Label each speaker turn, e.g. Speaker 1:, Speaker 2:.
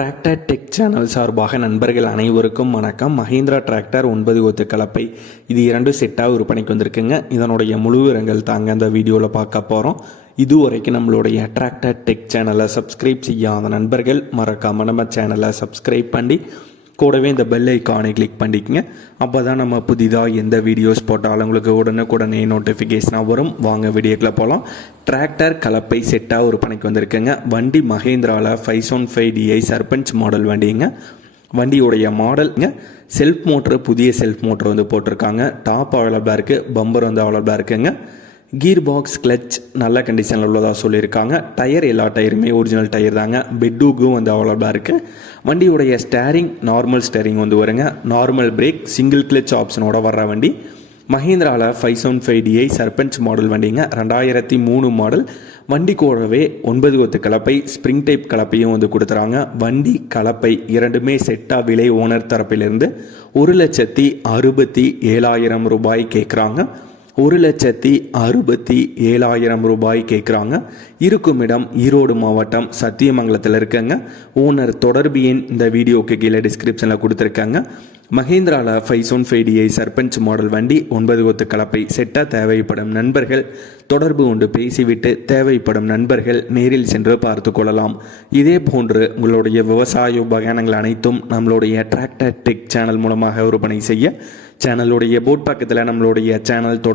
Speaker 1: Tractor tech channel சார்பாக நண்பர்கள் அனைவருக்கும் வணக்கம். மஹிந்திரா டிராக்டர் ஒன்பது ஒத்து கலப்பை இது இரண்டு செட்டாக விற்பனைக்கு வந்திருக்குங்க. இதனுடைய முழு விவரங்கள் தாங்க அந்த வீடியோவில் பார்க்க போகிறோம் இதுவரைக்கும் நம்மளுடைய டிராக்டர் டெக் சேனலை சப்ஸ்கிரைப் செய்யாத நண்பர்கள் மறக்காம நம்ம சேனலை சப்ஸ்கிரைப் பண்ணி கூடவே இந்த பெல் ஐக்கானை கிளிக் பண்ணிக்கங்க. அப்போ தான் நம்ம புதிதாக எந்த வீடியோஸ் போட்டாலும் உங்களுக்கு உடனுக்குடனே நோட்டிஃபிகேஷனாக வரும். வாங்க வீடியோக்கில் போகலாம் டிராக்டர் கலப்பை செட்டாக ஒரு பணிக்கு வந்திருக்குங்க. வண்டி மகேந்திராவில் five zone five DI Sarpanch model வண்டிங்க. வண்டியுடைய மாடலுங்க செல்ஃப் மோட்ரு புதிய செல்ஃப் மோட்ரு வந்து போட்டிருக்காங்க. டாப் அவைலபிளாக இருக்குது பம்பர் வந்து அவைலபிளாக இருக்குங்க. கீர் பாக்ஸ் கிளச் நல்ல கண்டிஷனில் உள்ளதாக சொல்லியிருக்காங்க. டயர் எல்லா டயருமே ஒரிஜினல் டயர் தாங்க. பெட்டூக்கும் வந்து அவைலபிளாக இருக்குது வண்டியுடைய ஸ்டேரிங் நார்மல் ஸ்டேரிங் வந்து வருங்க. நார்மல் பிரேக் சிங்கிள் கிளச் ஆப்ஷனோட வர்ற வண்டி. மஹேந்திராவில் five seven five DI Sarpanch model வண்டிங்க. ரெண்டாயிரத்தி மூணு மாடல் வண்டி கூடவே ஒன்பது கொத்து கலப்பை ஸ்ப்ரிங் டைப் கலப்பையும் வந்து கொடுத்துறாங்க. வண்டி கலப்பை இரண்டுமே செட்டாக விலை ஓனர் தரப்பிலிருந்து ஒரு லட்சத்தி அறுபத்தி ஏழாயிரம் ரூபாய் கேட்குறாங்க ஒரு லட்சத்தி அறுபத்தி ஏழாயிரம் ரூபாய் கேட்குறாங்க. இருக்கும் இடம் ஈரோடு மாவட்டம் சத்தியமங்கலத்தில் இருக்கங்க. ஓனர் தொடர்பு எண் இந்த வீடியோக்கு கீழே டிஸ்கிரிப்ஷனில் கொடுத்துருக்காங்க. மஹேந்திராவில் five one five DI Sarpanch model வண்டி ஒன்பது கொத்து கலப்பை செட்டாக தேவைப்படும் நண்பர்கள். தொடர்பு கொண்டு பேசிவிட்டு தேவைப்படும் நண்பர்கள் நேரில் சென்று பார்த்து கொள்ளலாம். இதே போன்று உங்களுடைய விவசாய உபகரணங்கள் அனைத்தும் நம்மளுடைய டிராக்டர் டெக் சேனல் மூலமாக விற்பனை செய்ய. சேனலுடைய போட் பக்கத்தில் நம்மளுடைய சேனல்